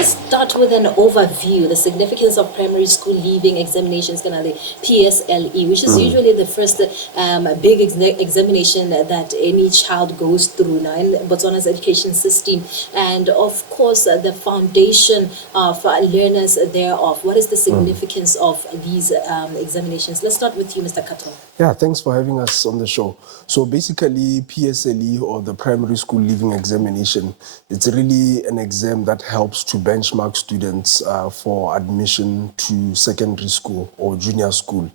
let's start with an overview, the significance of primary school leaving examinations, kind of the PSLE, which is usually the first big examination that any child goes through now in Botswana's education system. And of course, the foundation of learners thereof. What is the significance of these examinations? Let's start with you, Mr. Khathola. Yeah, thanks for having us on the show. So basically, PSLE, or the Primary School Leaving Examination, it's really an exam that helps to benchmark students for admission to secondary school or junior school.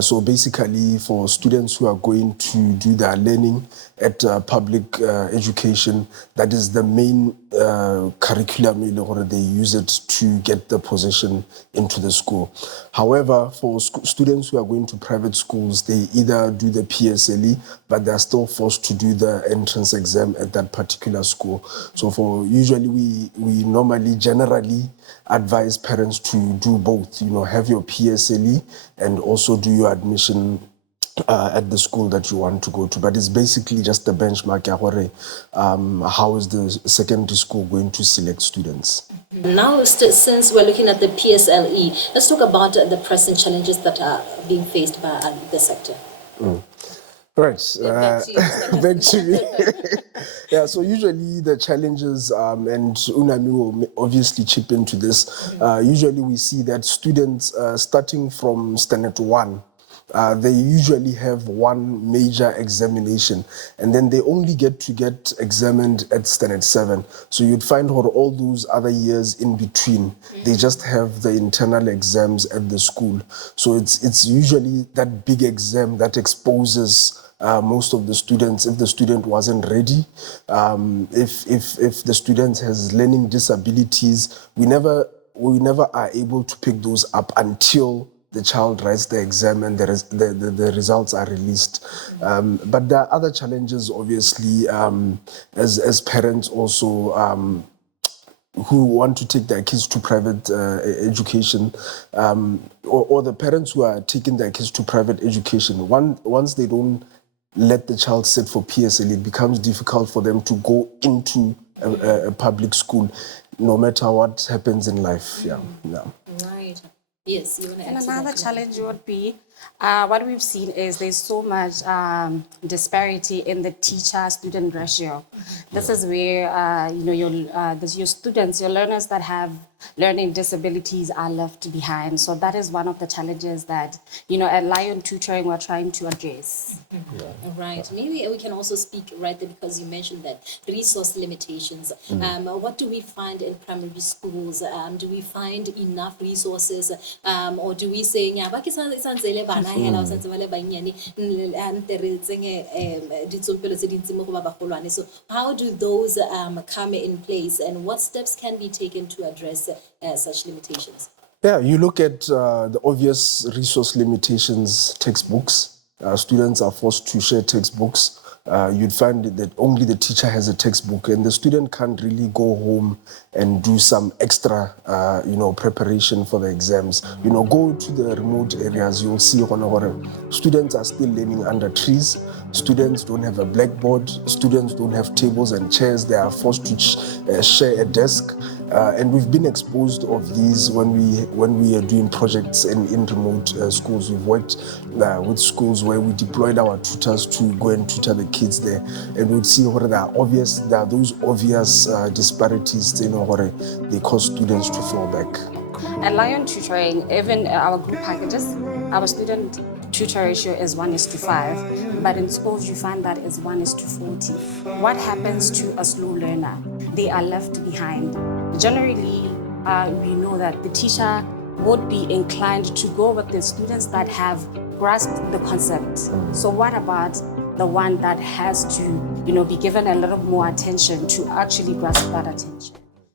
So basically, for students who are going to do their learning at public education, that is the main curriculum, or they use it to get the position into the school. However, for students who are going to private schools, they either do the PSLE, but they're still forced to do the entrance exam at that particular school. So usually we normally generally advise parents to do both, have your PSLE and also do your admission at the school that you want to go to. But it's basically just the benchmark, how is the secondary school going to select students. Now, since we're looking at the PSLE, let's talk about the present challenges that are being faced by the sector. Right, back to me. Yeah, so usually the challenges, and Unami will obviously chip into this, usually we see that students starting from standard 1, they usually have one major examination, and then they only get examined at standard 7. So you'd find all those other years in between, they just have the internal exams at the school. So it's usually that big exam that exposes most of the students, if the student wasn't ready, if the student has learning disabilities, we never are able to pick those up until the child writes the exam and the results are released. But there are other challenges, obviously, as parents also, who want to take their kids to private education, or the parents who are taking their kids to private education. Once they don't let the child sit for PSLE, it becomes difficult for them to go into a public school, no matter what happens in life. Yeah. Right. Yes, you want to add to that? Another challenge would be what we've seen is there's so much disparity in the teacher-student ratio. This is where your students, your learners that have learning disabilities are left behind. So that is one of the challenges that at Lion Tutoring we're trying to address. Right. Maybe we can also speak right there, because you mentioned that resource limitations. What do we find in primary schools? Do we find enough resources, or do we say so how do those come in place, and what steps can be taken to address such limitations? Yeah, you look at the obvious resource limitations, textbooks. Students are forced to share textbooks. You'd find that only the teacher has a textbook, and the student can't really go home and do some extra, preparation for the exams. Go to the remote areas, you'll see students are still learning under trees. Students don't have a blackboard. Students don't have tables and chairs. They are forced to share a desk. And we've been exposed of these when we are doing projects in remote schools. We've worked with schools where we deployed our tutors to go and tutor the kids there, and we'd see there are those obvious disparities. They cause students to fall back. At Lion Tutoring, even our group packages, our student tutor ratio is 1:5, but in schools you find that is 1:40. What happens to a slow learner? They are left behind. Generally, we know that the teacher would be inclined to go with the students that have grasped the concept. So what about the one that has to, be given a little more attention to actually grasp that attention?